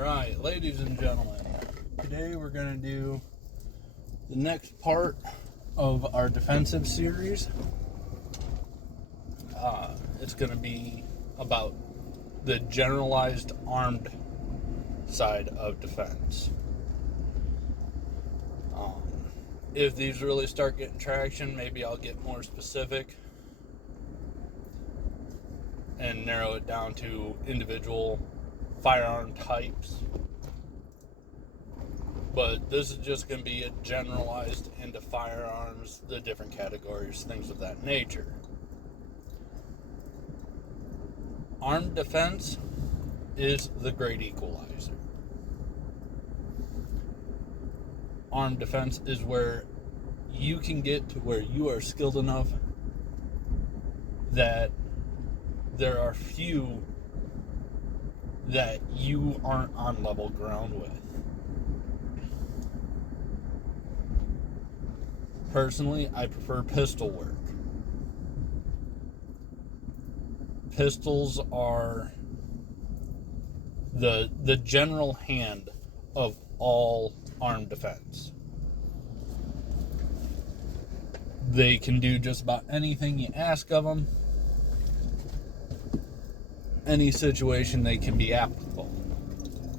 Alright, ladies and gentlemen, today we're going to do the next part of our defensive series. It's going to be about the generalized armed side of defense. If these really start getting traction, maybe I'll get more specific and narrow it down to individual firearm types. But this is just going to be a generalized into firearms, the different categories, things of that nature. Armed defense is the great equalizer. Armed defense is where you can get to where you are skilled enough that there are few that you aren't on level ground with. Personally, I prefer pistol work. Pistols are the general hand of all armed defense. They can do just about anything you ask of them. Any situation they can be applicable.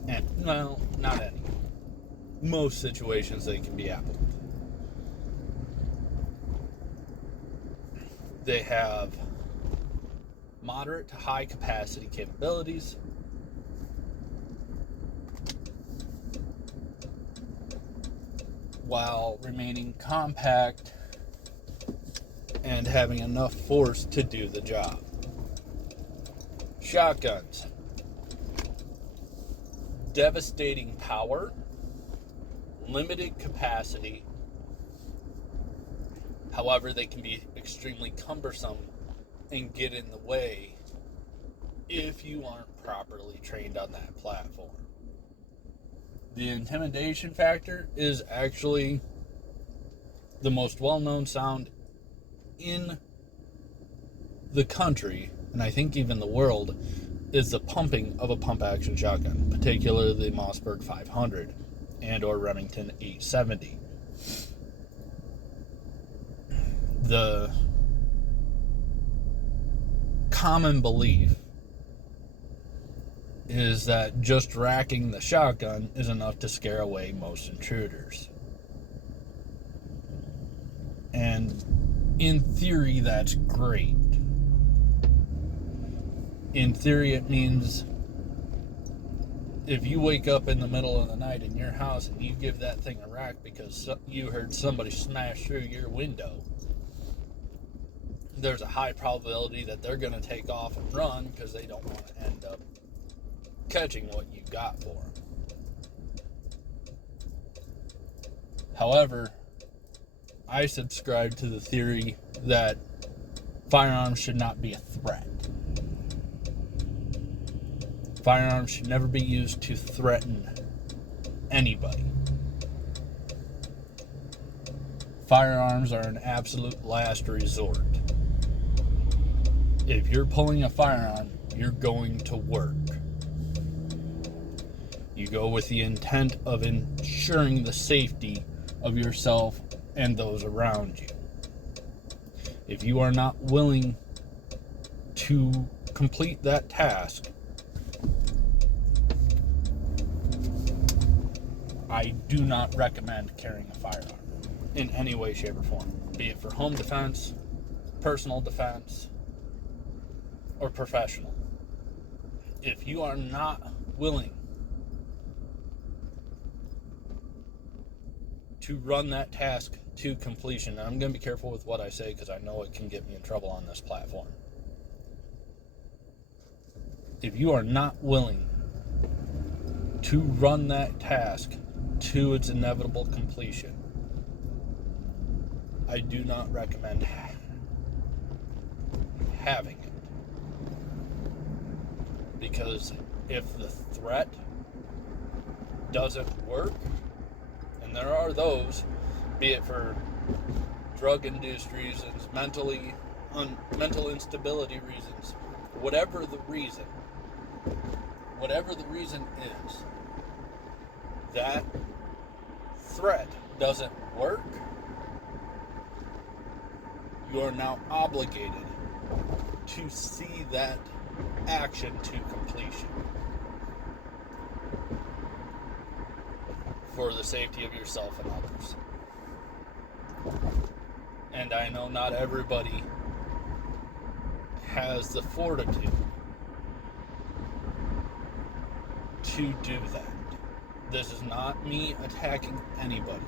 And, well, not any. Most situations they can be applicable. They have moderate to high capacity capabilities. While remaining compact and having enough force to do the job. Shotguns. Devastating power, limited capacity. However, they can be extremely cumbersome and get in the way if you aren't properly trained on that platform. The intimidation factor is actually the most well-known sound in the country, and I think even the world, is the pumping of a pump-action shotgun, particularly the Mossberg 500 and or Remington 870. The common belief is that just racking the shotgun is enough to scare away most intruders. And in theory, that's great. In theory, it means if you wake up in the middle of the night in your house and you give that thing a rack because you heard somebody smash through your window, there's a high probability that they're going to take off and run because they don't want to end up catching what you got for them. However, I subscribe to the theory that firearms should not be a threat. Firearms should never be used to threaten anybody. Firearms are an absolute last resort. If you're pulling a firearm, you're going to work. You go with the intent of ensuring the safety of yourself and those around you. If you are not willing to complete that task, I do not recommend carrying a firearm in any way, shape, or form, be it for home defense, personal defense, or professional. If you are not willing to run that task to completion, and I'm going to be careful with what I say because I know it can get me in trouble on this platform. If you are not willing to run that task to its inevitable completion, I do not recommend having it. Because if the threat doesn't work, and there are those, be it for drug-induced reasons, mental instability reasons, whatever the reason is, that threat doesn't work, you are now obligated to see that action to completion for the safety of yourself and others. And I know not everybody has the fortitude to do that. This is not me attacking anybody.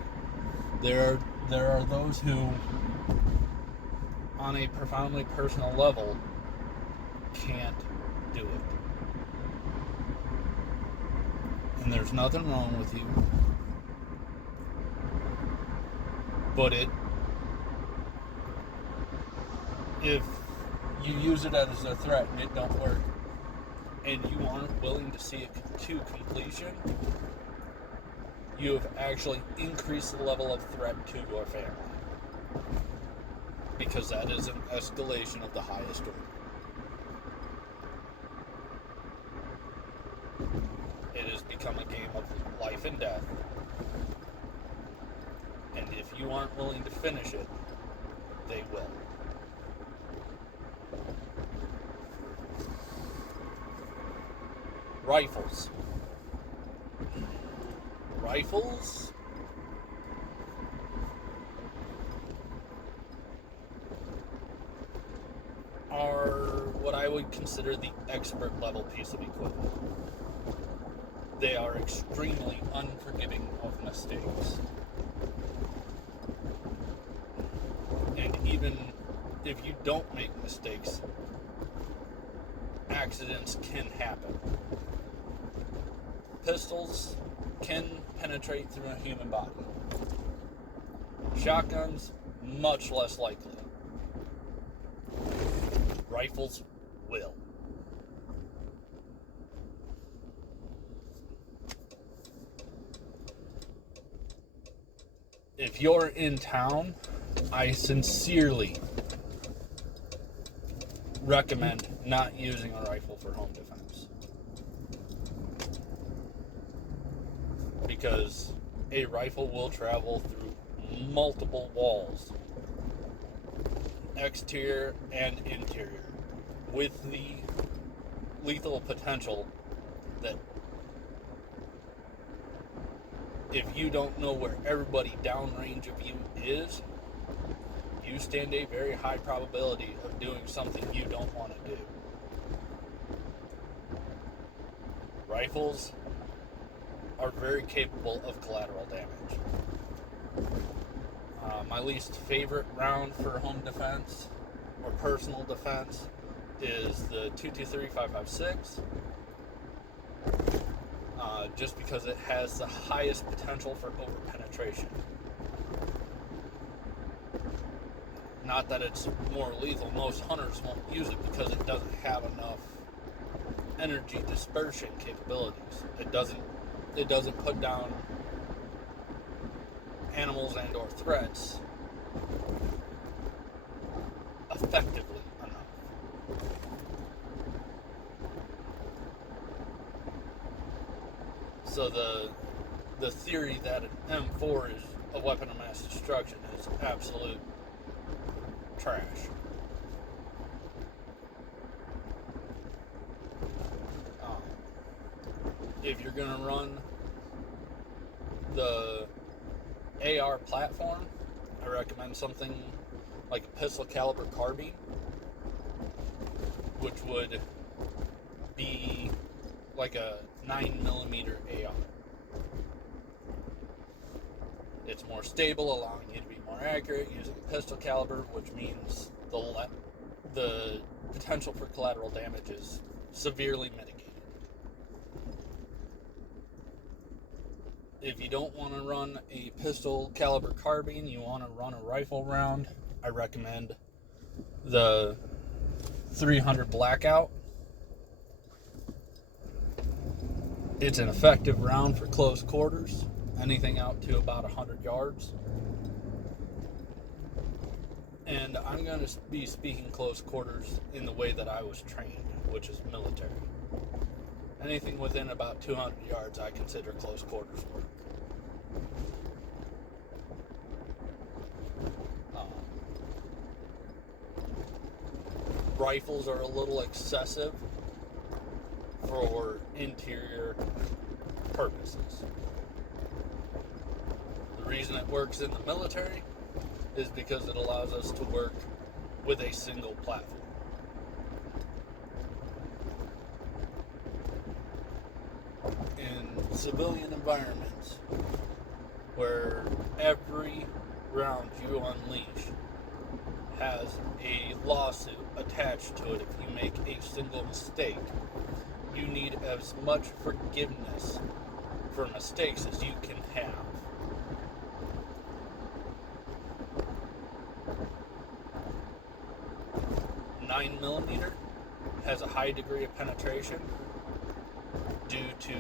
There are those who, on a profoundly personal level, can't do it. And there's nothing wrong with you. But if you use it as a threat and it don't work, and you aren't willing to see it to completion, you have actually increased the level of threat to your family. Because that is an escalation of the highest order. It has become a game of life and death. And if you aren't willing to finish it, they will. Rifles. Rifles are what I would consider the expert level piece of equipment. They are extremely unforgiving of mistakes. And even if you don't make mistakes, accidents can happen. Pistols can penetrate through a human body. Shotguns, much less likely. Rifles will. If you're in town, I sincerely recommend not using a rifle for home defense. Because a rifle will travel through multiple walls, exterior and interior, with the lethal potential that if you don't know where everybody downrange of you is, you stand a very high probability of doing something you don't want to do. Rifles are very capable of collateral damage. My least favorite round for home defense or personal defense is the 223-556, just because it has the highest potential for overpenetration. Not that it's more lethal. Most hunters won't use it because it doesn't have enough energy dispersion capabilities. It doesn't put down animals and or threats effectively enough. So the theory that an M4 is a weapon of mass destruction is absolute trash. If you're going to run the AR platform, I recommend something like a pistol caliber carbine, which would be like a 9mm AR. It's more stable, allowing you to be more accurate using a pistol caliber, which means the potential for collateral damage is severely mitigated. If you don't want to run a pistol caliber carbine, you want to run a rifle round, I recommend the 300 Blackout. It's an effective round for close quarters, anything out to about 100 yards. And I'm going to be speaking close quarters in the way that I was trained, which is military. Anything within about 200 yards I consider close quarters work. Rifles are a little excessive for interior purposes. The reason it works in the military is because it allows us to work with a single platform. In civilian environments, where every round you unleash has a lawsuit attached to it if you make a single mistake, you need as much forgiveness for mistakes as you can have. .9mm has a high degree of penetration due to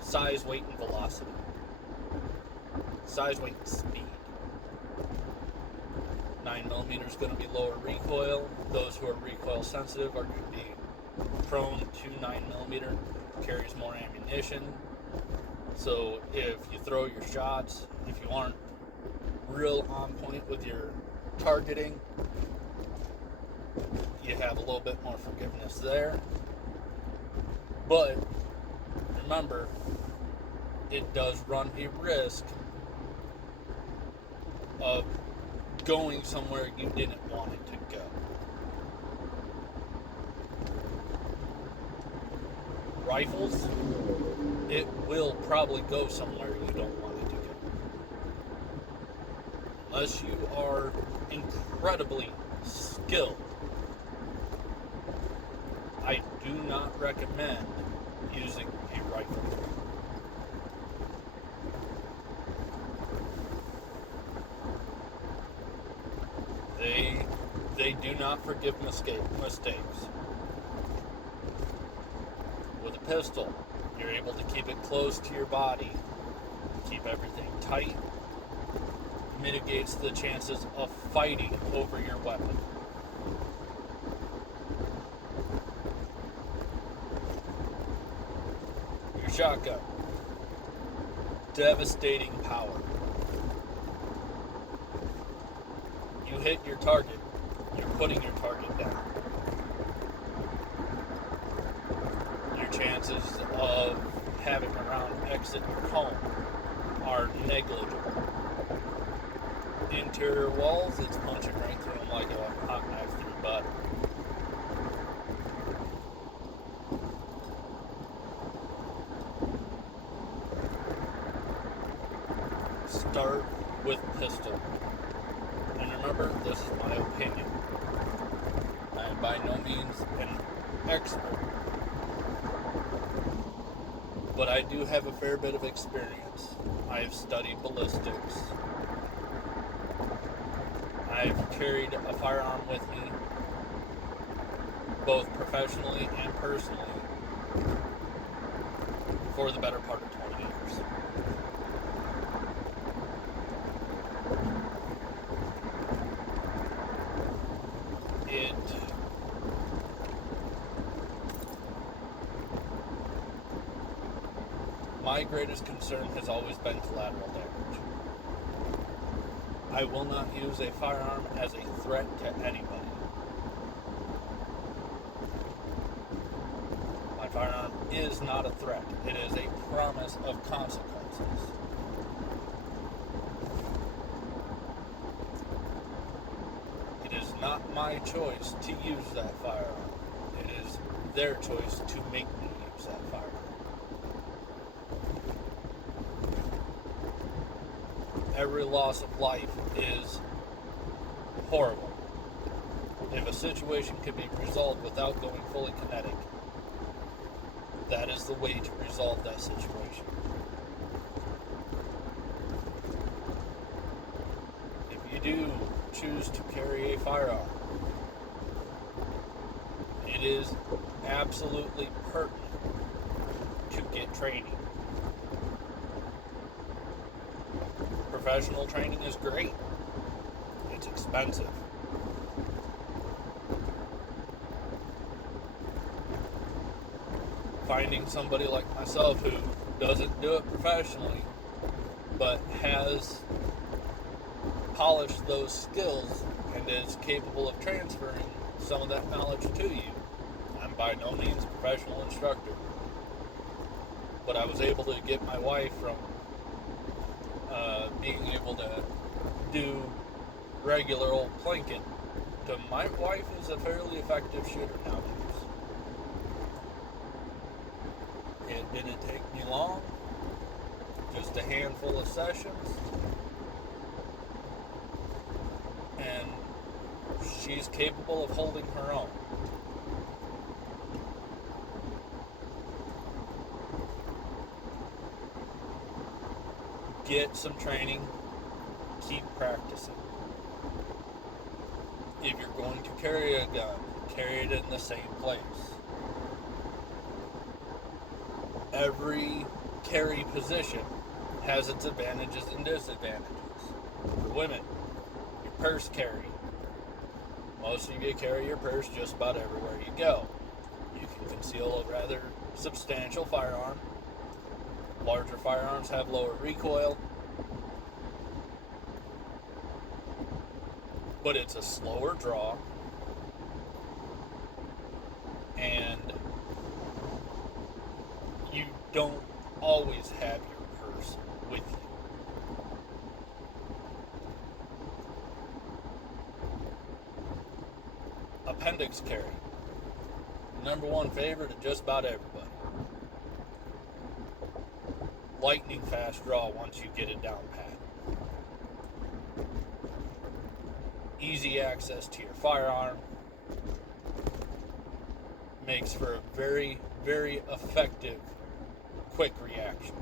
size, weight, and velocity. Size, weight, and speed. 9mm is going to be lower recoil. Those who are recoil sensitive are going to be prone to 9mm. Carries more ammunition. So if you throw your shots, if you aren't real on point with your targeting, you have a little bit more forgiveness there. But remember, it does run a risk of going somewhere you didn't want it to go. Rifles, it will probably go somewhere you don't want it to go. Unless you are incredibly skilled, I do not recommend using a rifle. They do not forgive mistakes. With a pistol, you're able to keep it close to your body, keep everything tight, mitigates the chances of fighting over your weapon. Your shotgun, devastating power. You hit your target, you're putting your target down. Your chances of having a round exit your home are negligible. Interior walls, it's punching right through them like a hot knife through butter. Start with pistol. And remember, this is my opinion. I am by no means an expert, but I do have a fair bit of experience. I have studied ballistics. I've carried a firearm with me, both professionally and personally, for the better part of 20 years. My greatest concern has always been collateral damage. I will not use a firearm as a threat to anybody. My firearm is not a threat. It is a promise of consequences. It is not my choice to use that firearm. It is their choice to make me use that firearm. Every loss of life is horrible. If a situation can be resolved without going fully kinetic, that is the way to resolve that situation. If you do choose to carry a firearm, it is absolutely pertinent to get training. Professional training is great. It's expensive. finding somebody like myself who doesn't do it professionally, but has polished those skills and is capable of transferring some of that knowledge to you. I'm by no means a professional instructor, but I was able to get my wife from being able to do regular old planking to my wife is a fairly effective shooter nowadays. It didn't take me long, just a handful of sessions, and she's capable of holding her own. Get some training, keep practicing. If you're going to carry a gun, carry it in the same place. Every carry position has its advantages and disadvantages. For women, your purse carry. Most of you carry your purse just about everywhere you go. You can conceal a rather substantial firearm. Larger firearms have lower recoil, but it's a slower draw, and you don't always have your purse with you. Appendix carry. Number one favorite of just about everybody. Lightning fast draw once you get it down pat. Easy access to your firearm. Makes for a very, very effective quick reaction.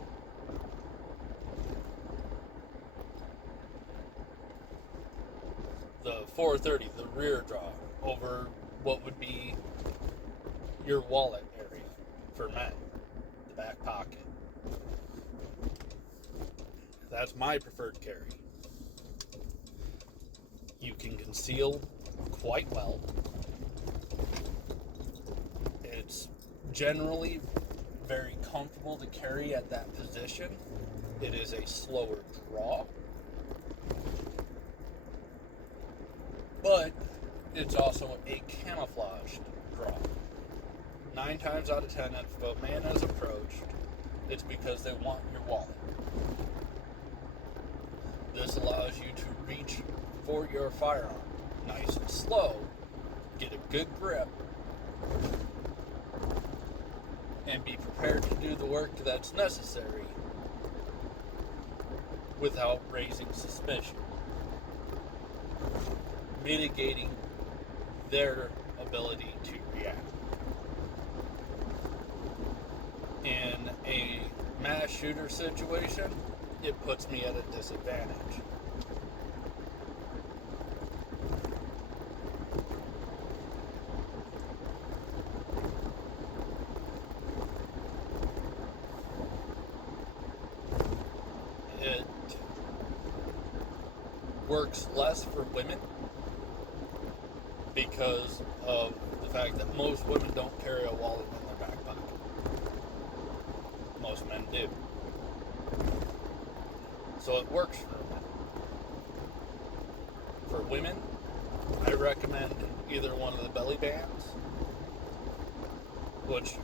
The 430, the rear draw, over what would be your wallet area for men, the back pocket. That's my preferred carry. You can conceal quite well. It's generally very comfortable to carry at that position. It is a slower draw, but it's also a camouflaged draw. 9 times out of 10, if a man is approached, it's because they want your wallet. This allows you to reach for your firearm nice and slow, get a good grip, and be prepared to do the work that's necessary without raising suspicion, mitigating their ability to react. In a mass shooter situation, it puts me at a disadvantage. It works less for women because of the fact that most women don't carry a wallet in their back pocket. Most men do. So it works for men. For women, I recommend either one of the belly bands, which,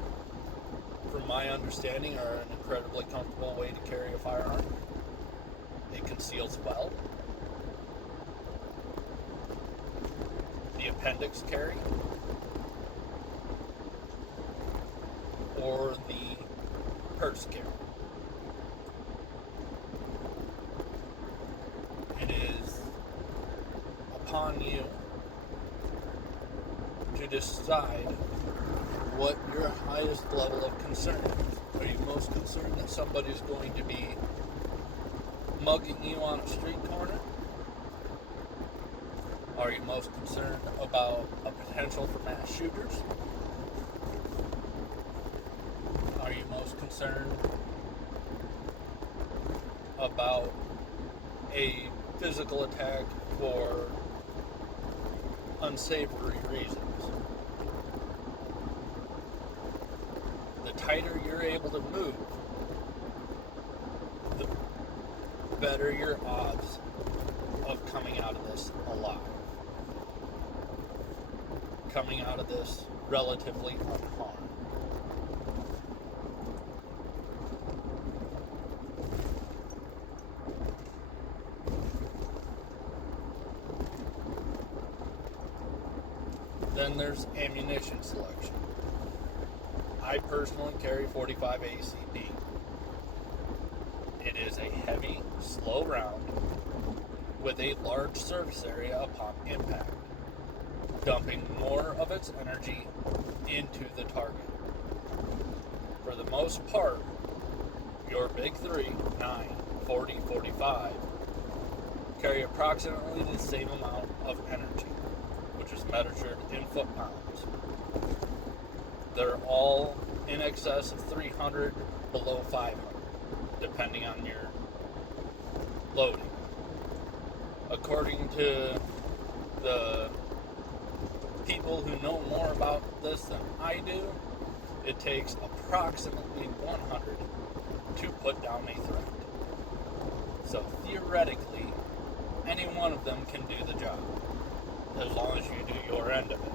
from my understanding, are an incredibly comfortable way to carry a firearm. It conceals well. The appendix carry, or the purse carry. It is upon you to decide what your highest level of concern is. Are you most concerned that somebody's going to be mugging you on a street corner? Are you most concerned about a potential for mass shooters? Are you most concerned about a physical attack for unsavory reasons? The tighter you're able to move, the better your odds of coming out of this alive. Coming out of this relatively unharmed. Then there's ammunition selection. I personally carry 45 ACP. It is a heavy, slow round with a large surface area upon impact, dumping more of its energy into the target. For the most part, your big three, 9, 40, 45, carry approximately the same amount of energy, which is measured in foot-pounds. They're all in excess of 300, below 500, depending on your loading. According to the people who know more about this than I do, it takes approximately 100 to put down a threat. So theoretically, any one of them can do the job, as long as you do your end of it.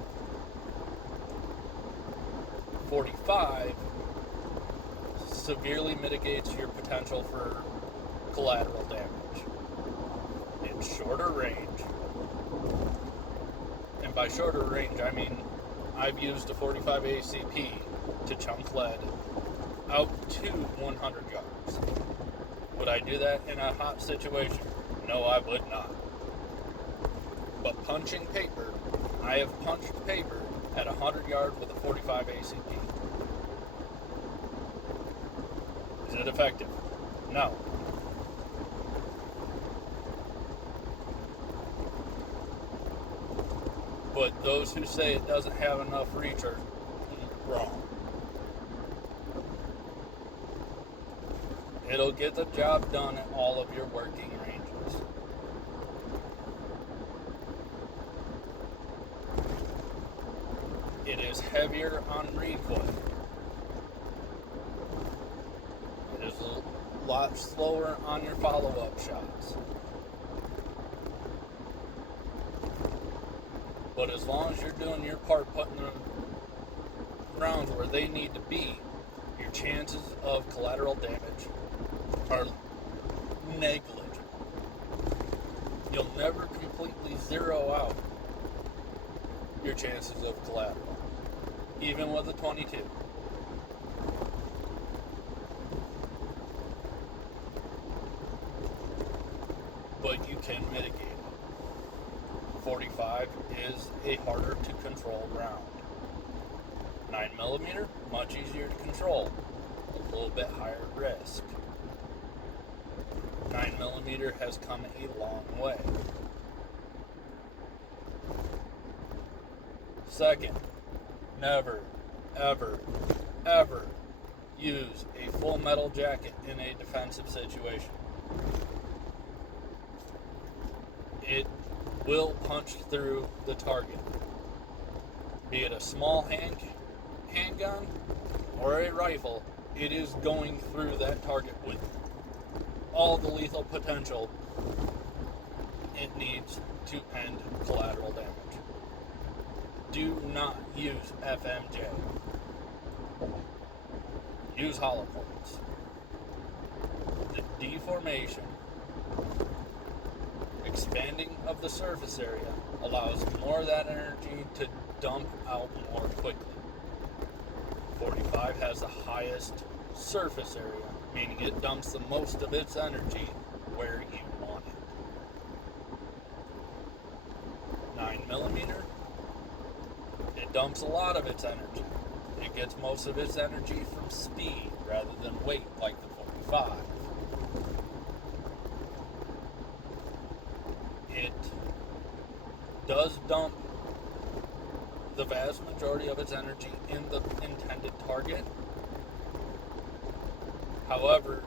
45 severely mitigates your potential for collateral damage. It's shorter range, and by shorter range I mean I've used a 45 ACP to chunk lead out to 100 yards. Would I do that in a hot situation? No, I would not. But punching paper, I have punched paper at 100 yards with a 45 ACP. Is it effective? No. But those who say it doesn't have enough reach are wrong. It'll get the job done at all of your working ranges. It is heavier on recoil. It is a lot slower on your follow-up shots. But as long as you're doing your part, putting the rounds where they need to be, your chances of collateral damage are negligible. You'll never completely zero out your chances of collateral, even with a 22. But you can mitigate it. 45 is a harder to control round. 9mm, much easier to control, a little bit higher risk. 9mm has come a long way. Second, never, ever, ever use a full metal jacket in a defensive situation. It will punch through the target. Be it a small handgun or a rifle, it is going through that target with all the lethal potential it needs to end collateral damage. Do not use FMJ. Use hollow points. The deformation, expanding of the surface area allows more of that energy to dump out more quickly. 45 has the highest surface area, meaning it dumps the most of its energy where you want it. 9mm, it dumps a lot of its energy. It gets most of its energy from speed rather than weight like the 45. It does dump the vast majority of its energy in the intended target. However,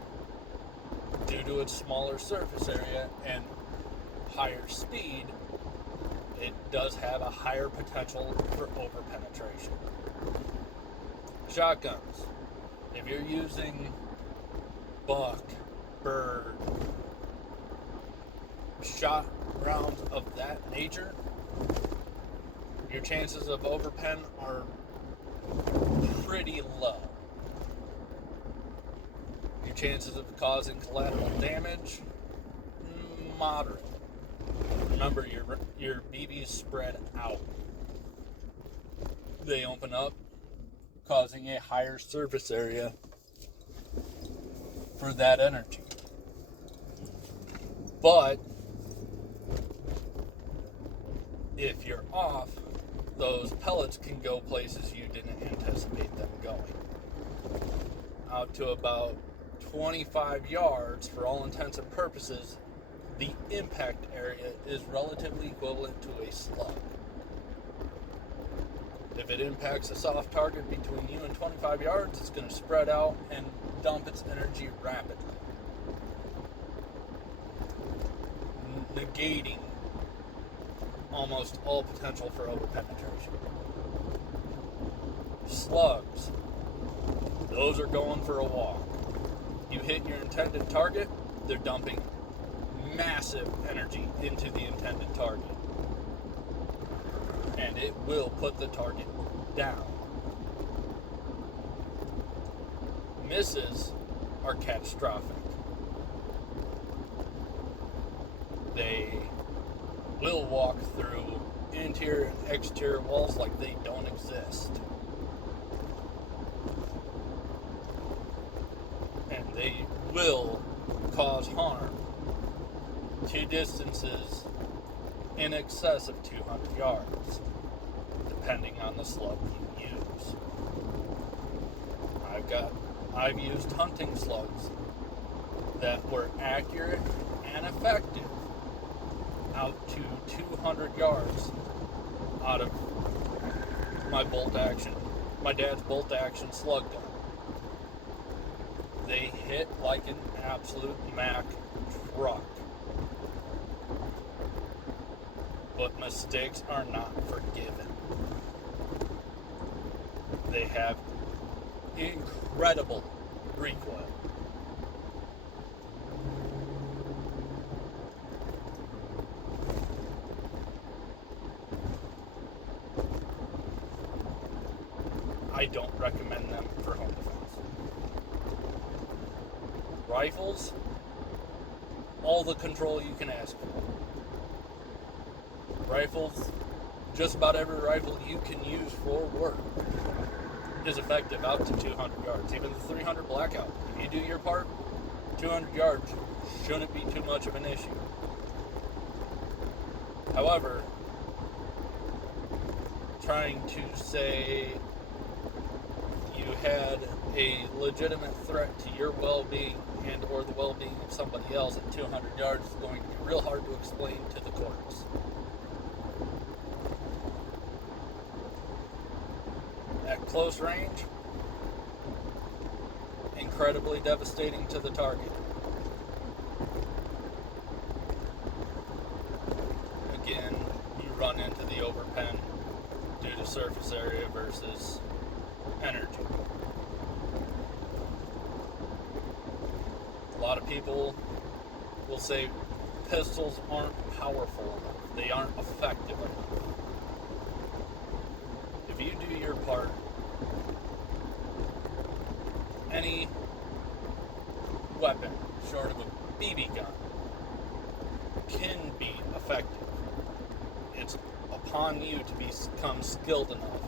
due to its smaller surface area and higher speed, it does have a higher potential for overpenetration. Shotguns. If you're using buck, bird, shot rounds of that nature, your chances of overpen are pretty low. Your chances of causing collateral damage, moderate. Remember, your BBs spread out. They open up, causing a higher surface area for that energy. But if you're off, those pellets can go places you didn't anticipate them going. Out to about 25 yards, for all intents and purposes, the impact area is relatively equivalent to a slug. If it impacts a soft target between you and 25 yards, it's going to spread out and dump its energy rapidly, negating almost all potential for overpenetration. Slugs, those are going for a walk. You hit your intended target, they're dumping massive energy into the intended target. And it will put the target down. Misses are catastrophic. They will walk through interior and exterior walls like they don't exist. And they will cause harm to distances in excess of 200 yards, depending on the slug you use. I've used hunting slugs that were accurate and effective out to 200 yards out of my dad's bolt action slug gun. They hit like an absolute Mack truck. But mistakes are not forgiven. They have incredible recoil. I don't recommend them for home defense. Rifles, all the control you can ask for. Rifles, just about every rifle you can use for work is effective out to 200 yards. Even the 300 Blackout, if you do your part, 200 yards shouldn't be too much of an issue. However, trying to say you had a legitimate threat to your well-being and or the well-being of somebody else at 200 yards is going to be real hard to explain to the courts. At close range, incredibly devastating to the target. Again, you run into the overpen due to surface area versus energy. A lot of people will say pistols aren't powerful enough. They aren't effective enough. If you do your part, any weapon short of a BB gun can be effective. It's upon you to become skilled enough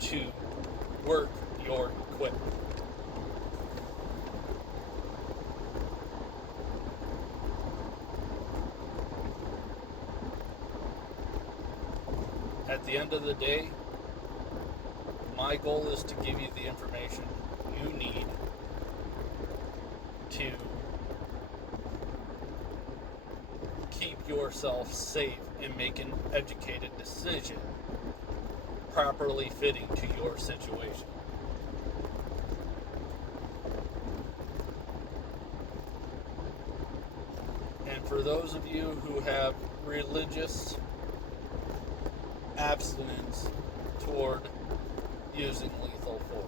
to work your equipment. At the end of the day, my goal is to give you the information you need to keep yourself safe and make an educated decision properly fitting to your situation. And for those of you who have religious abstinence toward using lethal force,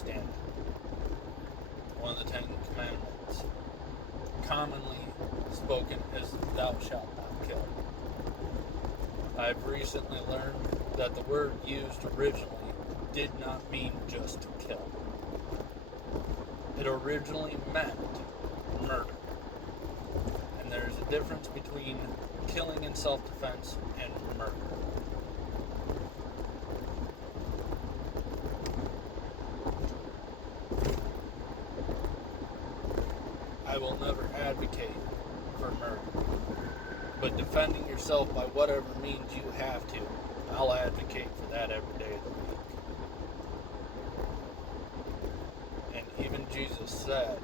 understand it. One of the 10 Commandments, commonly spoken, is thou shalt not kill. I've recently learned that the word used originally did not mean just to kill. It originally meant murder. And there's a difference between killing in self-defense and murder. I will never advocate for murder, but defending yourself by whatever means you have to, I'll advocate for that every day of the week. And even Jesus said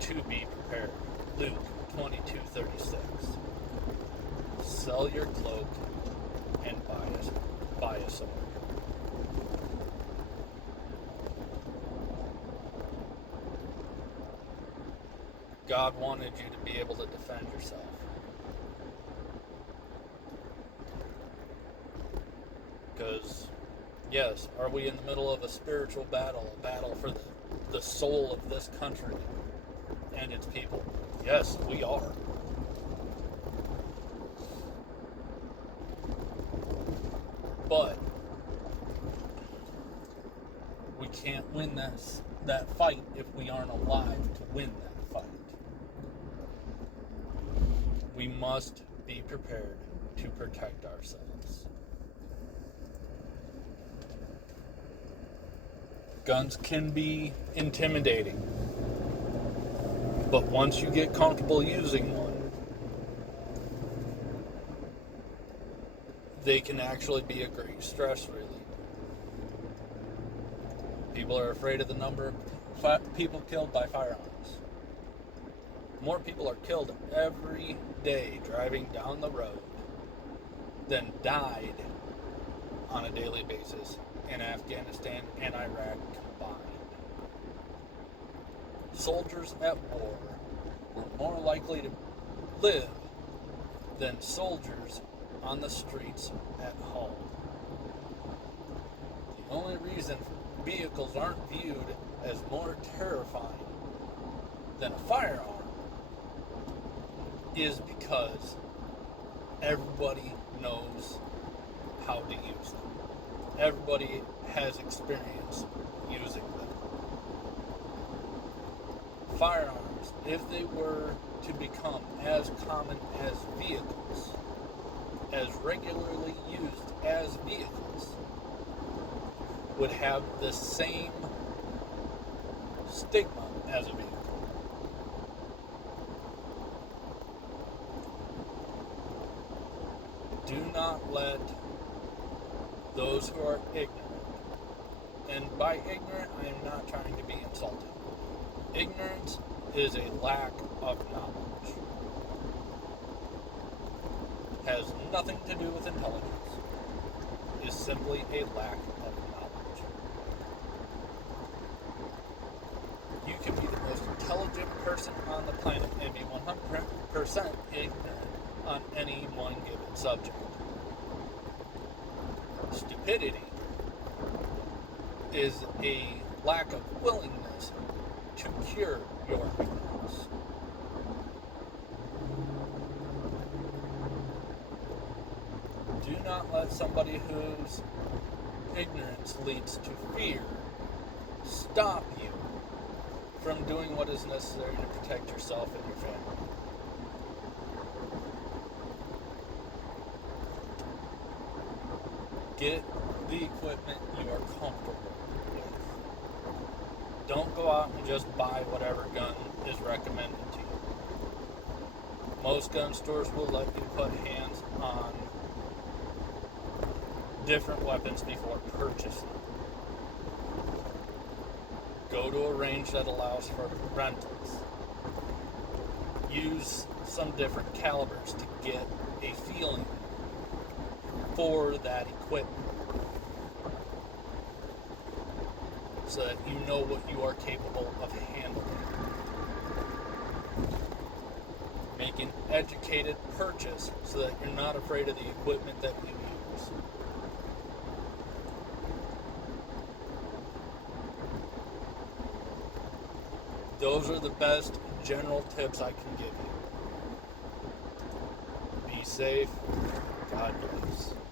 to be prepared. Luke 22:36. Sell your cloak and buy a sword. God wanted you to be able to defend yourself. Because, yes, are we in the middle of a spiritual battle, a battle for the soul of this country and its people? Yes, we are. But we can't win that fight if we aren't alive to win that fight. We must be prepared to protect ourselves. Guns can be intimidating, but once you get comfortable using one, they can actually be a great stress relief. People are afraid of the number of people killed by firearms. More people are killed every day driving down the road than died on a daily basis in Afghanistan and Iraq combined. Soldiers at war were more likely to live than soldiers on the streets at home. The only reason vehicles aren't viewed as more terrifying than a firearm is because everybody knows how to use them. Everybody has experience using them. Firearms, if they were to become as common as vehicles, as regularly used as vehicles, would have the same stigma as a vehicle. Do not let those who are ignorant, and by ignorant I am not trying to be insulting. Ignorance is a lack of knowledge. Has nothing to do with intelligence. It is simply a lack of knowledge. You can be the most intelligent person on the planet and be 100% ignorant on any one given subject. Stupidity is a lack of willingness to cure your ignorance. Do not let somebody whose ignorance leads to fear stop you from doing what is necessary to protect yourself and your family. Get the equipment you are comfortable with. Don't go out and just buy whatever gun is recommended to you. Most gun stores will let you put hands on different weapons before purchasing. Go to a range that allows for rentals. Use some different calibers to get a feeling for that equipment so that you know what you are capable of handling. Make an educated purchase so that you're not afraid of the equipment that you use. Those are the best general tips I can give you. Be safe. God bless.